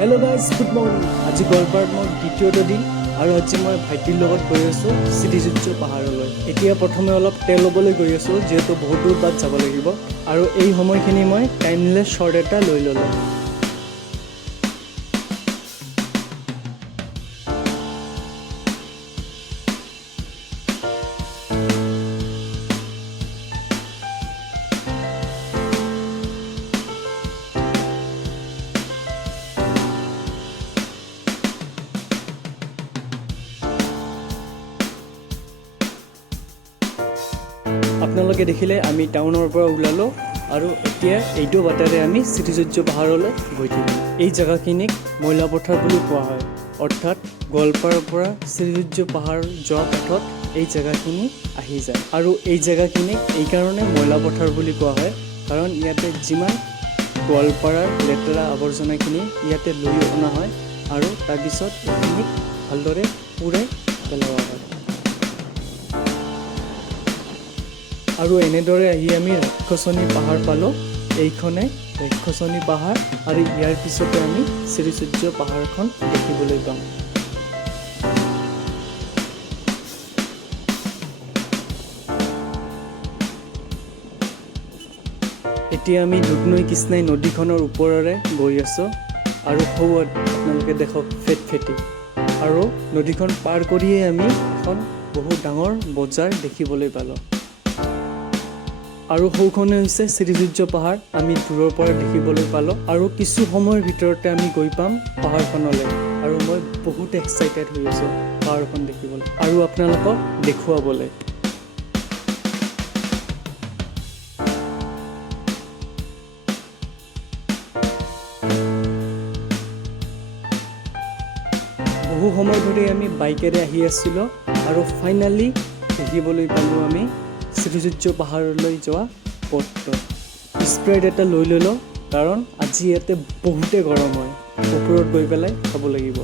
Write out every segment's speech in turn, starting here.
Hello guys good morning. आज गोवालपारात मैं द्वितीयटा दिन और आज मैं भाइटिर लगत गई आसो श्रीसূৰ্য पाहारলৈ। এতিয়া प्रथमे अलप तेल लबले गई आसो जेहेतु बहुत दूर बाद যাব লাগিব और এই সময়খিনি मैं टाइमलेस शर्ट এটা লৈ ললো। আপোনালোকে দেখিলে আমি টাউনৰ পৰা ওলালো আৰু এতিয়া এইটো বাটেৰে আমি শ্ৰীসূৰ্য পাহাৰলৈ গৈ থাকিম। এই জায়গাখিনিক মইলা পথাৰ বুলি কোৱা হয়, অৰ্থাৎ গোৱালপাৰাৰ পৰা শ্ৰীসূৰ্য পাহাৰ যোৱা পথত এই জায়গাখিনি আহি যায় আৰু এই জায়গাখিনিক এই কাৰণে মইলা পথাৰ বুলি কোৱা হয় কাৰণ ইয়াতে যিমান গোৱালপাৰাৰ লেতেৰা আৱৰ্জনাখিনি ইয়াতে লৈ অনা হয় আৰু তাৰপিছত এইখিনিক ভালদৰে পুৰাই পেলোৱা হয়। আৰু এনেদৰে আহি আমি ৰাক্ষসনী পাহাৰ পালোঁ। এইখনে ৰাক্ষসনী পাহাৰ আৰু ইয়াৰ পিছতে আমি শ্ৰীসূৰ্য পাহাৰখন দেখিবলৈ পাম। এতিয়া আমি দুধনৈ কৃষ্ণাই নদীখনৰ ওপৰেৰে গৈ আছোঁ আৰু সৌত আপোনালোকে দেখক ফেটফেটি আৰু নদীখন পাৰ কৰিয়ে আমি এখন বহুত ডাঙৰ বজাৰ দেখিবলৈ পালোঁ। আৰু সৌখনে হৈছে শ্ৰীসূৰ্য পাহাৰ আমি দূৰৰ পৰা দেখিবলৈ পালোঁ আৰু কিছু সময়ৰ ভিতৰতে আমি গৈ পাম পাহাৰখনলৈ আৰু মই বহুত এক্সাইটেড হৈ আছোঁ পাহাৰখন দেখিবলৈ আৰু আপোনালোকক দেখুৱাবলৈ। বহু সময় ধৰি আমি বাইকেৰে আহি আছিলোঁ আৰু ফাইনেলি দেখিবলৈ পালোঁ আমি শ্ৰীসূৰ্য পাহাৰলৈ যোৱা পথটো। স্প্ৰাইট এটা লৈ ল'লোঁ কাৰণ আজি ইয়াতে বহুতে গৰম হয়, ওপৰত গৈ পেলাই খাব লাগিব।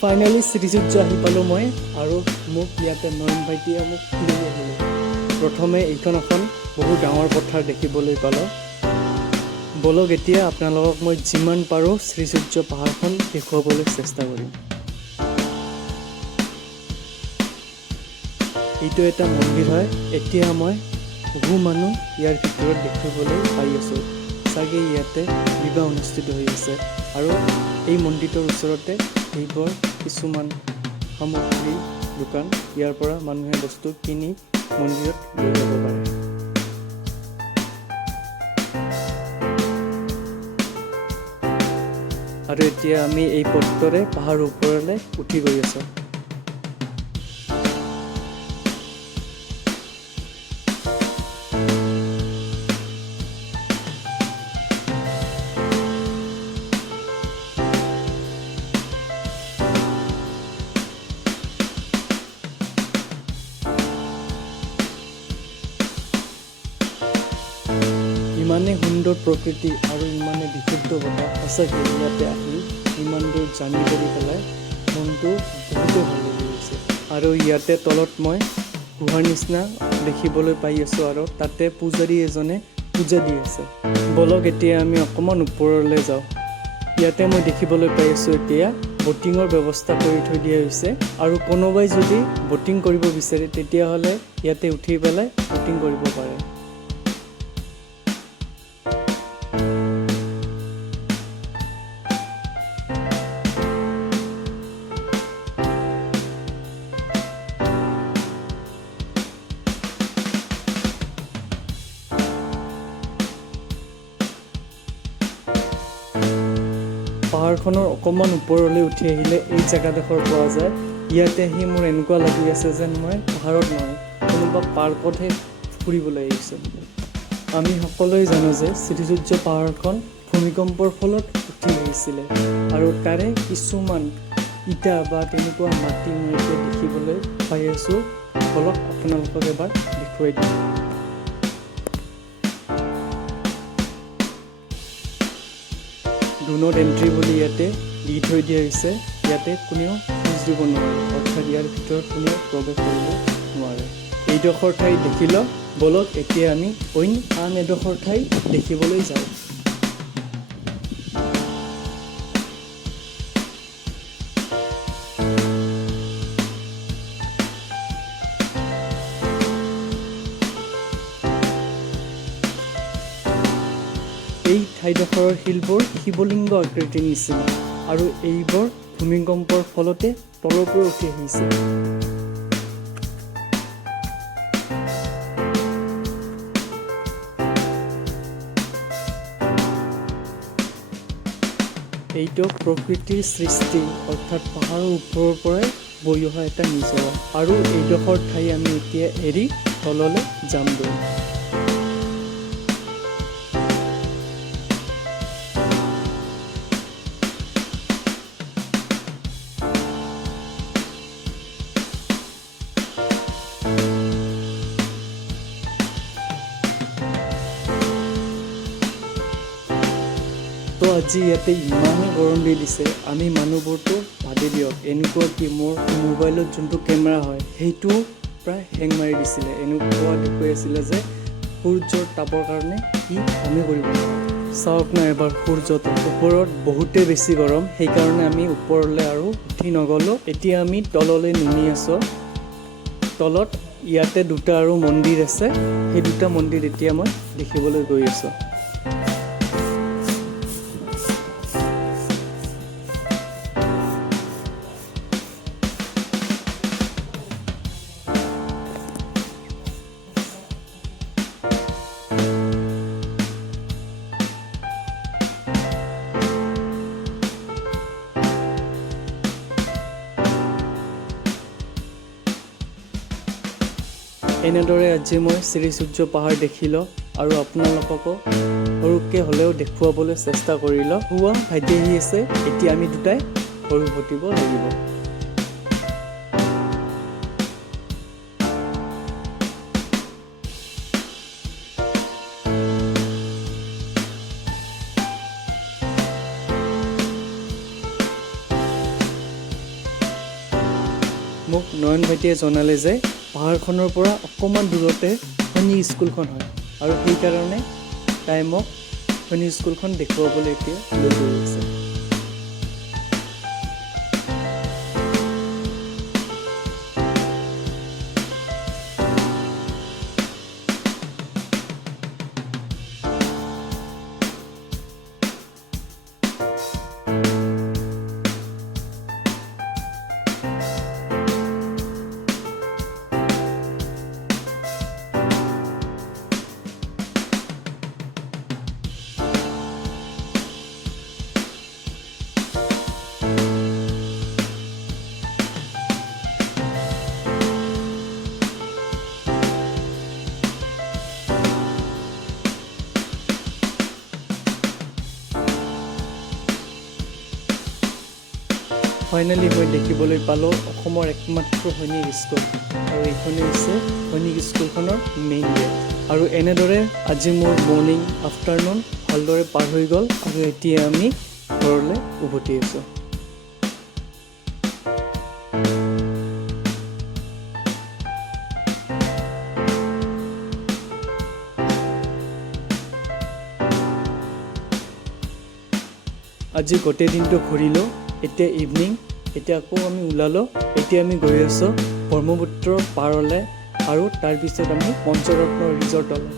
ফাইনেলি শ্ৰীসূৰ্য আহি পালোঁ মই আৰু মোক ইয়াতে নয়ন ভাইটিয়ে মোক লৈ আহিলে। প্ৰথমে এইখন এখন বহুত ডাঙৰ পথাৰ দেখিবলৈ পালোঁ। বলক এতিয়া আপোনালোকক মই যিমান পাৰোঁ শ্ৰীসূৰ্য পাহাৰখন দেখুৱাবলৈ চেষ্টা কৰিম। এইটো এটা মন্দিৰ হয়। এতিয়া মই বহু মানুহ ইয়াৰ ভিতৰত দেখিবলৈ পাই আছোঁ। চাগে ইয়াতে বিবাহ অনুষ্ঠিত হৈ আছে আৰু এই মন্দিৰটোৰ ওচৰতে এইবোৰ কিছুমান সামগ্ৰীৰ দোকান, ইয়াৰ পৰা মানুহে বস্তু কিনি মন্দিৰত লৈ যাব পাৰে। আৰু এতিয়া আমি এই পথটোৰে পাহাৰৰ ওপৰলৈ উঠি গৈ আছোঁ। ইমানে সুন্দৰ প্ৰকৃতি আৰু ইমানে বিশুদ্ধ বতাহ সঁচাকৈ ইয়াতে আহি ইমান দূৰ জাৰ্ণি কৰি পেলাই মনটো বহুতেই ভাল লাগি গৈছে। আৰু ইয়াতে তলত মই গুহাৰ নিচিনা দেখিবলৈ পাই আছোঁ আৰু তাতে পূজাৰী এজনে পূজা দি আছে। বলক এতিয়া আমি অকণমান ওপৰলৈ যাওঁ। ইয়াতে মই দেখিবলৈ পাই আছোঁ এতিয়া ব'টিঙৰ ব্যৱস্থা কৰি থৈ দিয়া হৈছে আৰু কোনোবাই যদি ব'টিং কৰিব বিচাৰে তেতিয়াহ'লে ইয়াতে উঠি পেলাই ব'টিং কৰিব পাৰে। পাহাৰখনৰ অকণমান ওপৰলৈ উঠি আহিলে এই জেগাডোখৰ পোৱা যায়। ইয়াতে আহি মোৰ এনেকুৱা লাগি আছে যেন মই পাহাৰত নহয়, কোনোবা পাৰ্কতহে ফুৰিবলৈ আহিছোঁ। আমি সকলোৱে জানো যে শ্ৰীসূৰ্য পাহাৰখন ভূমিকম্পৰ ফলত উঠি আহিছিলে আৰু তাৰে কিছুমান ইটা বা তেনেকুৱা মাটি মই এতিয়া দেখিবলৈ পাই আছোঁ। ফলত আপোনালোকক এবাৰ দেখুৱাই দিম। ডু নট এণ্ট্ৰি বুলি ইয়াতে দি থৈ দিয়া হৈছে। ইয়াতে কোনেও খোজ দিব নোৱাৰে, অৰ্থাৎ ইয়াৰ ভিতৰত কোনেও প্ৰৱেশ কৰিব নোৱাৰে। এইডোখৰ ঠাই দেখি লওক, বলক এতিয়া আমি অইন আন এডোখৰ ঠাই দেখিবলৈ যাওঁ। এই ঠাইডোখৰৰ শিলবোৰ শিৱলিংগ আকৃতিৰ নিচিনা আৰু এইবোৰ ভূমিকম্পৰ ফলতে তলৰ পৰা উঠি আহিছে। এইটো প্ৰকৃতিৰ সৃষ্টি, অৰ্থাৎ পাহাৰৰ ওপৰৰ পৰাই বৈ অহা এটা নিজৰা। আৰু এইডোখৰ ঠাই আমি এতিয়া এৰি তললৈ যামগৈ। তো আজি ইয়াতে ইমানেই গৰম দি দিছে, আমি মানুহবোৰতো বাদে দিয়ক, এনেকুৱা কি মোৰ মোবাইলত যোনটো কেমেৰা হয় সেইটো প্ৰায় হেং মাৰি দিছিলে। এনেকুৱা দেখুৱাই আছিলে যে সূৰ্যৰ তাপৰ কাৰণে ই কামেই কৰিব নোৱাৰে। চাওক না এবাৰ সূৰ্যটো ওপৰত বহুতেই বেছি গৰম, সেইকাৰণে আমি ওপৰলৈ আৰু উঠি নগ'লোঁ। এতিয়া আমি তললৈ নামি আছোঁ। তলত ইয়াতে দুটা আৰু মন্দিৰ আছে, সেই দুটা মন্দিৰ এতিয়া মই দেখিবলৈ গৈ আছোঁ। এনেদৰে আজি মই শ্ৰীসূৰ্য পাহাৰ দেখিলোঁ আৰু আপোনালোককো সৰুকৈ হ'লেও দেখুৱাবলৈ চেষ্টা কৰিলোঁ। হোৱা ভাইটি আহি আছে, এতিয়া আমি দুটাই ঘৰ উভতিব লাগিব। মোক নয়ন ভাইটিয়ে জনালে যে পাহাৰখনৰ পৰা অকণমান দূৰতে সৈনিক স্কুলখন হয় আৰু সেইকাৰণে তাই মোক সৈনিক স্কুলখন দেখুৱাবলৈ এতিয়া লৈ গৈ আছে। ফাইনেলি মই দেখিবলৈ পালোঁ অসমৰ একমাত্ৰ সৈনিক স্কুল, আৰু এইখনেই হৈছে সৈনিক স্কুলখনৰ মেইন গেট। আৰু এনেদৰে আজি মোৰ মৰ্ণিং আফটাৰনুন ভালদৰে পাৰ হৈ গ'ল আৰু এতিয়া আমি ঘৰলৈ উভতি আছোঁ। আজি গোটেই দিনটো ঘূৰিলোঁ, এতিয়া ইভিনিং, এতিয়া আকৌ আমি ওলালোঁ। এতিয়া আমি গৈ আছোঁ ব্ৰহ্মপুত্ৰৰ পাৰলৈ আৰু তাৰপিছত আমি পঞ্চৰত্ন ৰিজৰ্টলৈ।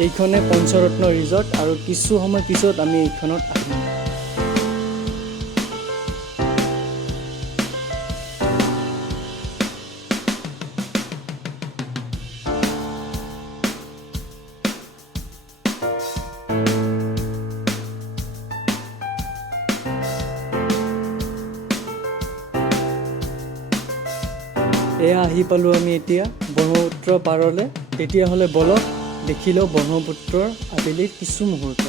এইখনে পঞ্চৰত্ন ৰিজৰ্ট আৰু কিছু সময় পিছত আমি এইখনত আহিম। এয়া আহি পালোঁ আমি এতিয়া ব্ৰহ্মপুত্ৰ পাৰলৈ। তেতিয়াহ'লে বলক দেখি লওঁ ব্ৰহ্মপুত্ৰৰ আবেলিৰ কিছু মুহূৰ্ত।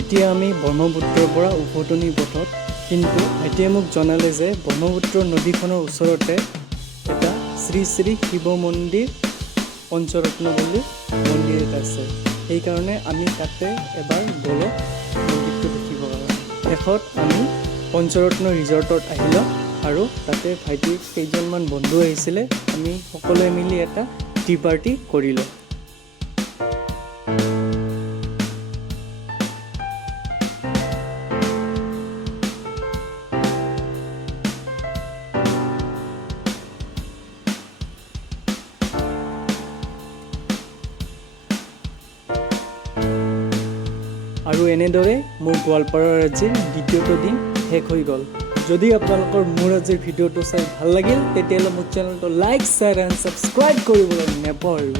এতিয়া আমি ব্ৰহ্মপুত্ৰৰ পৰা উভতনি পথত, কিন্তু ভাইটিয়ে মোক জনালে যে ব্ৰহ্মপুত্ৰ নদীখনৰ ওচৰতে এটা শ্ৰী শ্ৰী শিৱ মন্দিৰ পঞ্চৰত্ন বুলি মন্দিৰ এটা আছে। সেইকাৰণে আমি তাতে এবাৰ গ'লোঁ মন্দিৰটো দেখিবৰ কাৰণে। শেষত আমি পঞ্চৰত্ন ৰিজৰ্টত আহিলোঁ আৰু তাতে ভাইটিৰ কেইজনমান বন্ধু আহিছিলে। আমি সকলোৱে মিলি এটা টি পাৰ্টি কৰিলোঁ। আৰু এনেদৰে মোৰ গোৱালপাৰাৰ আজিৰ দ্বিতীয়টো দিন শেষ হৈ গ'ল। যদি আপোনালোকৰ মোৰ আজিৰ ভিডিঅ'টো চাই ভাল লাগিল, তেতিয়াহ'লে মোৰ চেনেলটো লাইক, শ্বেয়াৰ এণ্ড ছাবস্ক্ৰাইব কৰিবলৈ নাপাহৰিব।